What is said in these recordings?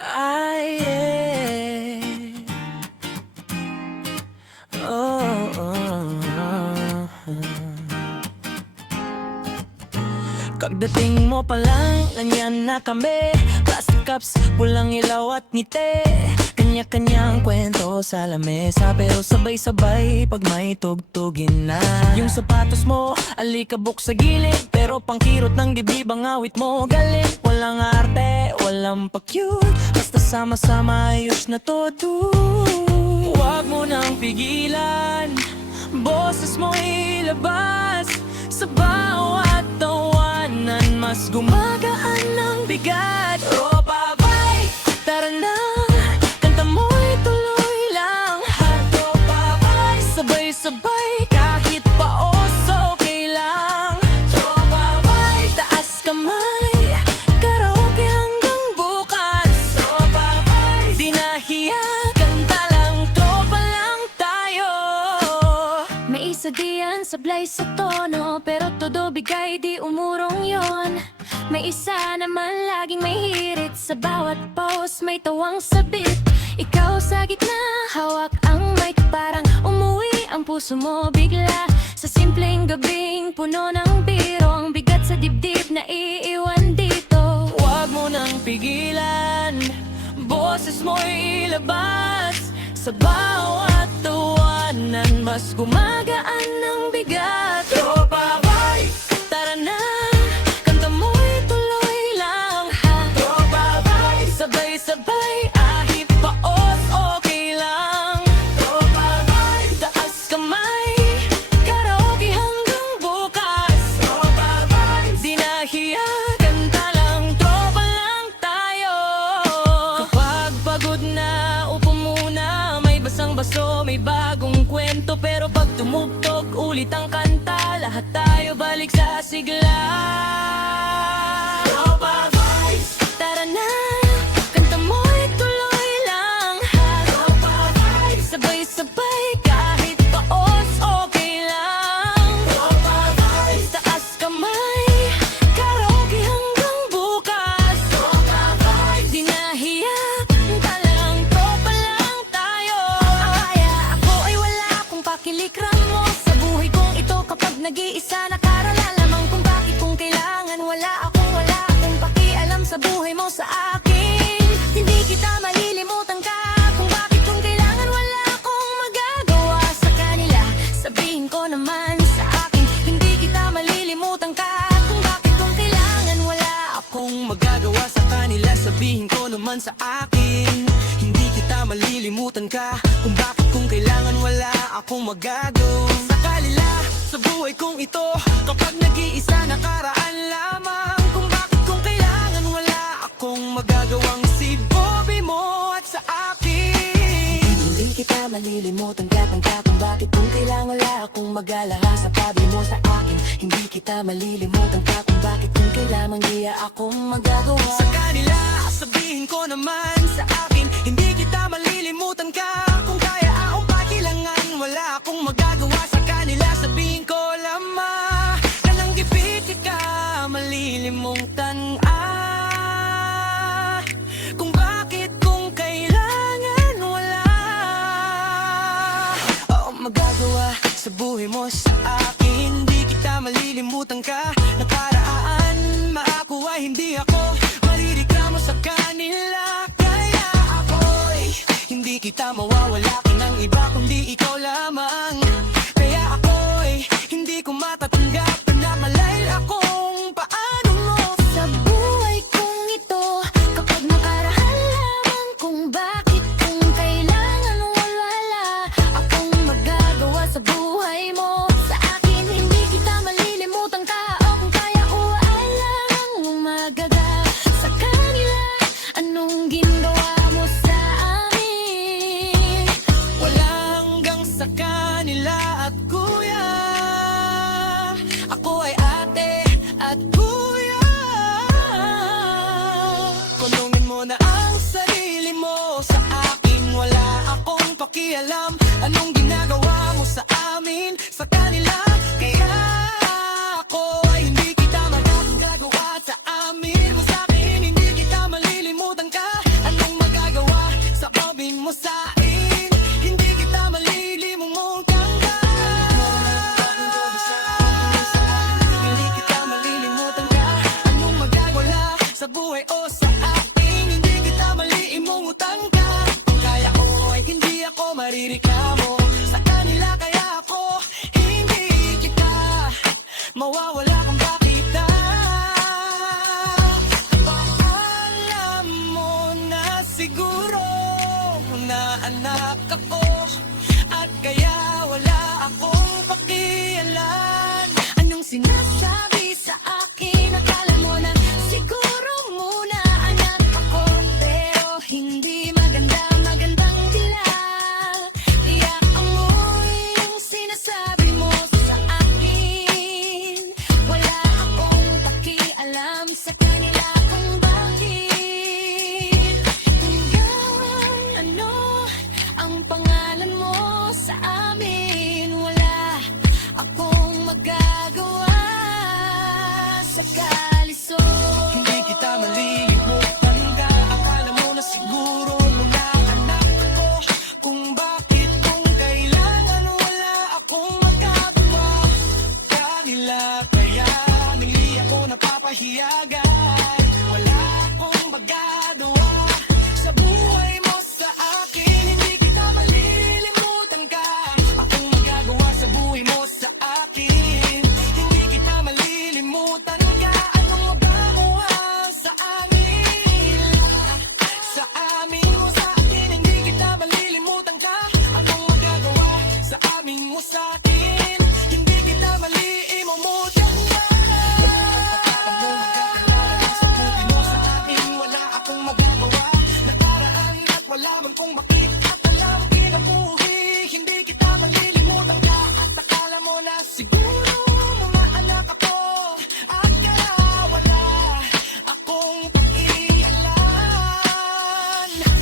Ay, oh, Pagdating mo pa lang, ganyan na kami. Plastic cups, pulang ilaw at ngiti. Kanya-kanyang kwento sa lamesa, pero sabay-sabay pag may tugtugin na. Yung sapatos mo, alikabok sa gilid, pero pangkirot ng dibdib ang awit mo. Galit, walang arte, walang pa-cute, basta sama-sama ayos na todo. Huwag mo nang pigilan, boses mo ilabas. Sa bawat tawanan, mas gumagaan ng bigat. Tropa bay, tara na, kanta mo'y tuloy lang. Tropa bay, sabay-sabay, kahit paos okay lang. Tropa bay, taas kamay, karaoke hanggang bukas. Tropa bay, di nahiya, kanta lang, tropa lang tayo. May isa diyan sablay sa tono, pero todo bigay di umurong yon. May isa naman laging may hirit, sa bawat pause may tawang sabit. Ikaw sa gitna, hawak ang mic, parang umuwi ang puso mo bigla. Sa simpleng gabing puno ng biro, ang bigat sa dibdib na iiwan dito. Huwag mo nang pigilan, boses mo ilabas. Sa bawat tawanan, mas gumagaan ng bigat. Tropa bay, tara na, kanta mo'y tuloy lang. Tropa bay, sabay-sabay, ahit paos okay lang. Tropa bay, taas kamay, karaoke hanggang bukas. Tropa bay, di nahiya, kanta lang, tropa lang tayo. Kapag pagod na, upo muna, may basang-baso, may bagong kwento. Pero pag tumugtog ulit ang kanta, lahat tayo balik sa sigla. Tropa boys, tara na, kanta mo'y tuloy lang. Tropa boys, sabay-sabay, kahit paos okay lang. Tropa boys, taas kamay, karaoke hanggang bukas. Tropa boys, di nahiya, kanta lang, tropa lang tayo. Kaya ako ay wala akong pakilikram mo sa buhay kong ito. Kapag nag-iisa nakaralaman kung bakit kung kailangan, wala akong pakialam sa buhay mo sa akin. Hindi kita malilimutan ka, kung bakit kung kailangan, wala akong magagawa sa kanila. Sabihin ko naman sa akin, hindi kita malilimutan ka, kung bakit kung kailangan, wala akong magagawa sa kanila. Sabihin ko naman sa akin, hindi kita malilimutan ka, kung bakit kung kailangan, wala akong magagawa sa kanila. Sa buhay kong ito, kapag nag-iisa nakaraan lamang, kung bakit kung kailangan, wala akong magagawang si Bobby mo at sa akin. Hindi kita malilimutan ka, kung bakit kung kailangan, wala akong mag-alala sa pabi mo sa akin. Hindi kita malilimutan ka, kung bakit kung kailangan, di akong magagawa sa kanila. Sabihin ko naman sa akin, hindi kita malilimutan ka, kung kaya akong pakilangan, wala akong magagawa sa kanila. Sabihin ko lamang, kanang gipit ka malilimutan kung bakit kung kailangan, wala akong magagawa sa buhay mo sa akin. Hindi kita malilimutan ka, nakaraan maakuha, hindi ako marireklamo sa kanila. Kaya ako'y hindi kita mawawala ka ng iba, kundi ikaw lamang. Kaya ako'y hindi ko matatanggap na malay akong paano mo sa buhay kong ito. Kapag nakaraan lamang, kung bakit kung kailangan, wala akong magagawa sa buhay mo sa akin. Hindi kita malilimutan ka, o kung kaya, wala akong magagawa sa kanila. Anong ginawa mo sa amin? Wala hanggang sa kanila at kuya. Ako ay ate at kuya. Tanungin mo na ang sarili mo sa akin, wala akong pakialam. Anong ginagawa mo sa amin, sa kanila. Kaya ako ay hindi kita magagawa sa amin mo sa akin. Hindi kita malilimutan ka, anong siguro na anak ako, at kaya wala akong pakialam. Anong sinasabi sa akin? Akala mo na siguro muna anak ako, pero hindi maganda, magandang dilag. Iyak amoy yung sinasabi mo sa akin. Wala akong pakialam sa kanila kung bakit. Hanggang ano ang pangalan mo sa amin? Wala akong magagawa sa kaliso. Hindi kita malilimutan ka. Akala mo na siguro muna anak ako, kung bakit, kung kailangan, wala akong magagawa kanila. Kaya hindi ako napapahiyagan. Wala akong magagawa sa buhay mo sa akin. Hindi kita malilimutan ka. Akong magagawa sa buhay mo sa akin. Hindi kita malilimutan ka. Anong magagawa sa amin? Sa amin mo sa akin. Hindi kita malilimutan ka. Anong magagawa sa amin mo sa akin? Hindi kita malilimutan ka. Sa buhay mo sa akin, wala akong magagawa. Nakaraan at wala man kung bakit, at alam kinabuhi. Hindi kita malilimutan ka. At akala mo na siguro mga anak ako, at kaya wala akong pakialam.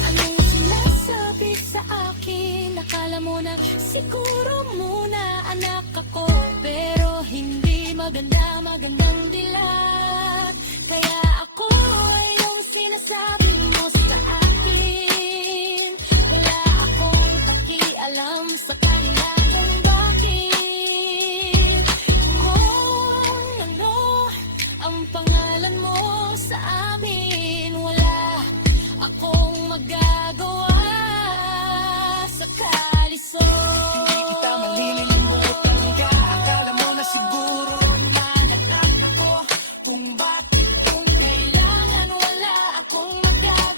Anong sinasabi sa akin? Akala mo na siguro muna anak ako, pero hindi maganda, magandang dilag. Kaya ako ay yung sinasabi mo sa akin. Wala akong pakialam sa kanila kung bakit. Kung ano ang pangalan mo sa amin, wala akong magagawa